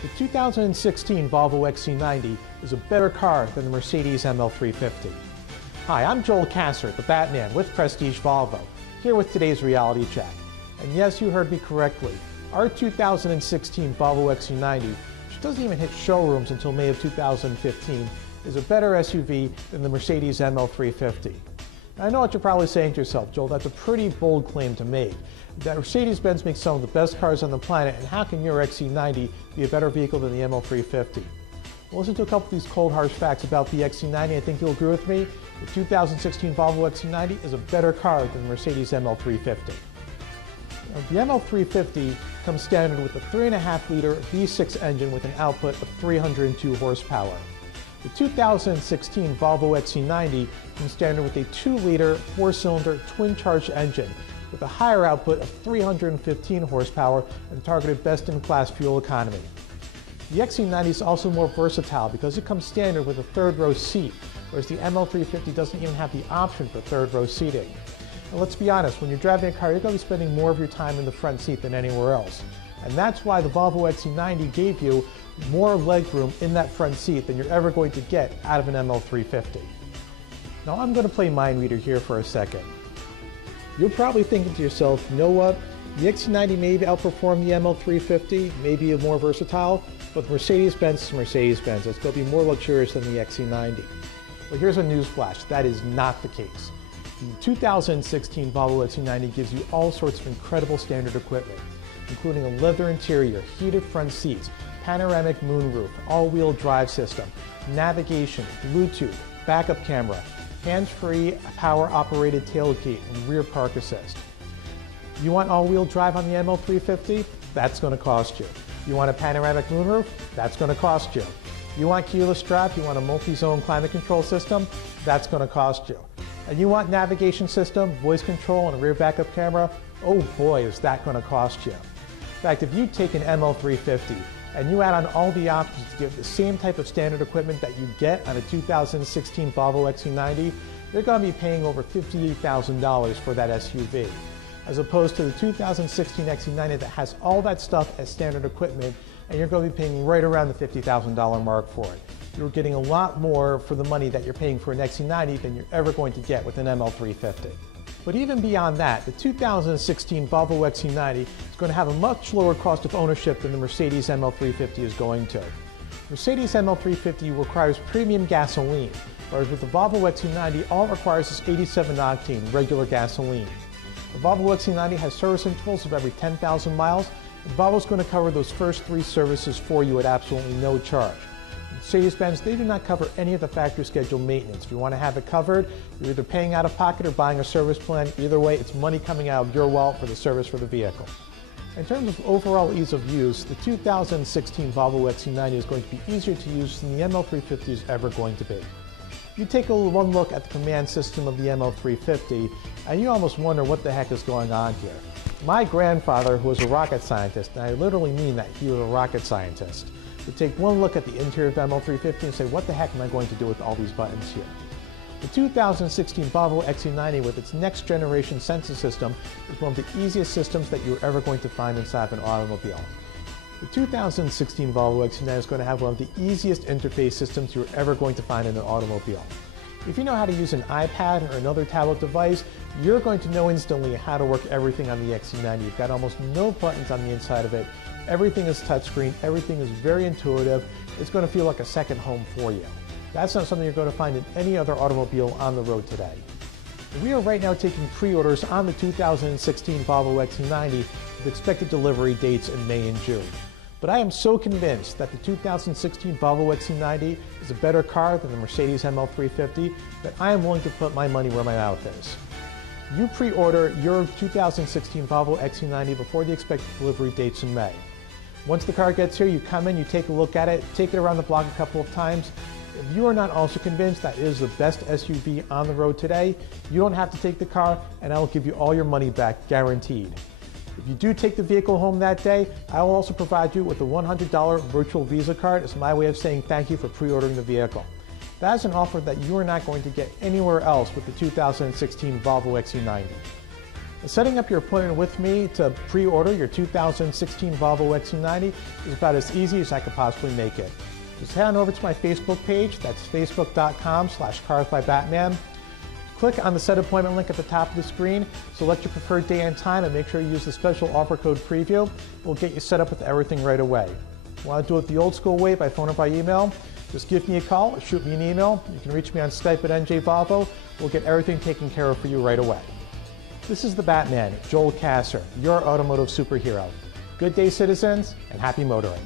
The 2016 Volvo XC90 is a better car than the Mercedes ML350. Hi, I'm Joel Cassert, the Batman with Prestige Volvo, here with today's reality check. And yes, you heard me correctly. Our 2016 Volvo XC90, which doesn't even hit showrooms until May of 2015, is a better SUV than the Mercedes ML350. Now, I know what you're probably saying to yourself, Joel, that's a pretty bold claim to make. That Mercedes-Benz makes some of the best cars on the planet, and how can your XC90 be a better vehicle than the ML350? Well, listen to a couple of these cold, harsh facts about the XC90. I think you'll agree with me. The 2016 Volvo XC90 is a better car than the Mercedes ML350. Now, the ML350 comes standard with a 3.5-liter V6 engine with an output of 302 horsepower. The 2016 Volvo XC90 comes standard with a 2-liter, 4-cylinder, twin-charged engine with a higher output of 315 horsepower and targeted best-in-class fuel economy. The XC90 is also more versatile because it comes standard with a third-row seat, whereas the ML350 doesn't even have the option for third-row seating. Now, let's be honest, when you're driving a car, you're going to be spending more of your time in the front seat than anywhere else. And that's why the Volvo XC90 gave you more legroom in that front seat than you're ever going to get out of an ML350. Now, I'm going to play mind reader here for a second. You're probably thinking to yourself, you know what, the XC90 may outperform the ML350, maybe more versatile, but the Mercedes-Benz is Mercedes-Benz. It's going to be more luxurious than the XC90. Well, here's a news flash. That is not the case. The 2016 Volvo XC90 gives you all sorts of incredible standard equipment, including a leather interior, heated front seats, panoramic moonroof, all-wheel drive system, navigation, Bluetooth, backup camera, hands-free power-operated tailgate, and rear park assist. You want all-wheel drive on the ML350? That's going to cost you. You want a panoramic moonroof? That's going to cost you. You want keyless start? You want a multi-zone climate control system? That's going to cost you. And you want navigation system, voice control, and a rear backup camera? Oh boy, is that going to cost you. In fact, if you take an ML350 and you add on all the options to get the same type of standard equipment that you get on a 2016 Volvo XC90, you're going to be paying over $58,000 for that SUV, as opposed to the 2016 XC90 that has all that stuff as standard equipment, and you're going to be paying right around the $50,000 mark for it. You're getting a lot more for the money that you're paying for an XC90 than you're ever going to get with an ML350. But even beyond that, the 2016 Volvo XC90 is going to have a much lower cost of ownership than the Mercedes ML350 is going to. Mercedes ML350 requires premium gasoline, whereas with the Volvo XC90, all it requires is 87 octane regular gasoline. The Volvo XC90 has service intervals of every 10,000 miles, and Volvo's going to cover those first 3 services for you at absolutely no charge. Mercedes-Benz, they do not cover any of the factory scheduled maintenance. If you want to have it covered, you're either paying out of pocket or buying a service plan. Either way, it's money coming out of your wallet for the service for the vehicle. In terms of overall ease of use, the 2016 Volvo XC90 is going to be easier to use than the ML350 is ever going to be. You take one look at the command system of the ML350, and you almost wonder what the heck is going on here. My grandfather, who was a rocket scientist, and I literally mean that, he was a rocket scientist, would take one look at the interior of the ML350 and say, what the heck am I going to do with all these buttons here? The 2016 Volvo XC90 with its next generation sensor system is one of the easiest systems that you're ever going to find inside of an automobile. The 2016 Volvo XC90 is going to have one of the easiest interface systems you're ever going to find in an automobile. If you know how to use an iPad or another tablet device, you're going to know instantly how to work everything on the XC90. You've got almost no buttons on the inside of it. Everything is touchscreen. Everything is very intuitive. It's going to feel like a second home for you. That's not something you're going to find in any other automobile on the road today. We are right now taking pre-orders on the 2016 Volvo XC90 with expected delivery dates in May and June. But I am so convinced that the 2016 Volvo XC90 is a better car than the Mercedes ML350 that I am willing to put my money where my mouth is. You pre-order your 2016 Volvo XC90 before the expected delivery dates in May. Once the car gets here, you come in, you take a look at it, take it around the block a couple of times. If you are not also convinced that it is the best SUV on the road today, you don't have to take the car, and I will give you all your money back, guaranteed. If you do take the vehicle home that day, I will also provide you with a $100 virtual Visa card as my way of saying thank you for pre-ordering the vehicle. That is an offer that you are not going to get anywhere else with the 2016 Volvo XC90. Setting up your appointment with me to pre-order your 2016 Volvo XC90 is about as easy as I could possibly make it. Just head on over to my Facebook page, that's facebook.com/carsbybatman. Click on the set appointment link at the top of the screen, select your preferred day and time, and make sure you use the special offer code preview. We'll get you set up with everything right away. Want to do it the old school way, by phone or by email? Just give me a call or shoot me an email. You can reach me on Skype at NJVolvo. We'll get everything taken care of for you right away. This is the Batman, Joel Kasser, your automotive superhero. Good day, citizens, and happy motoring.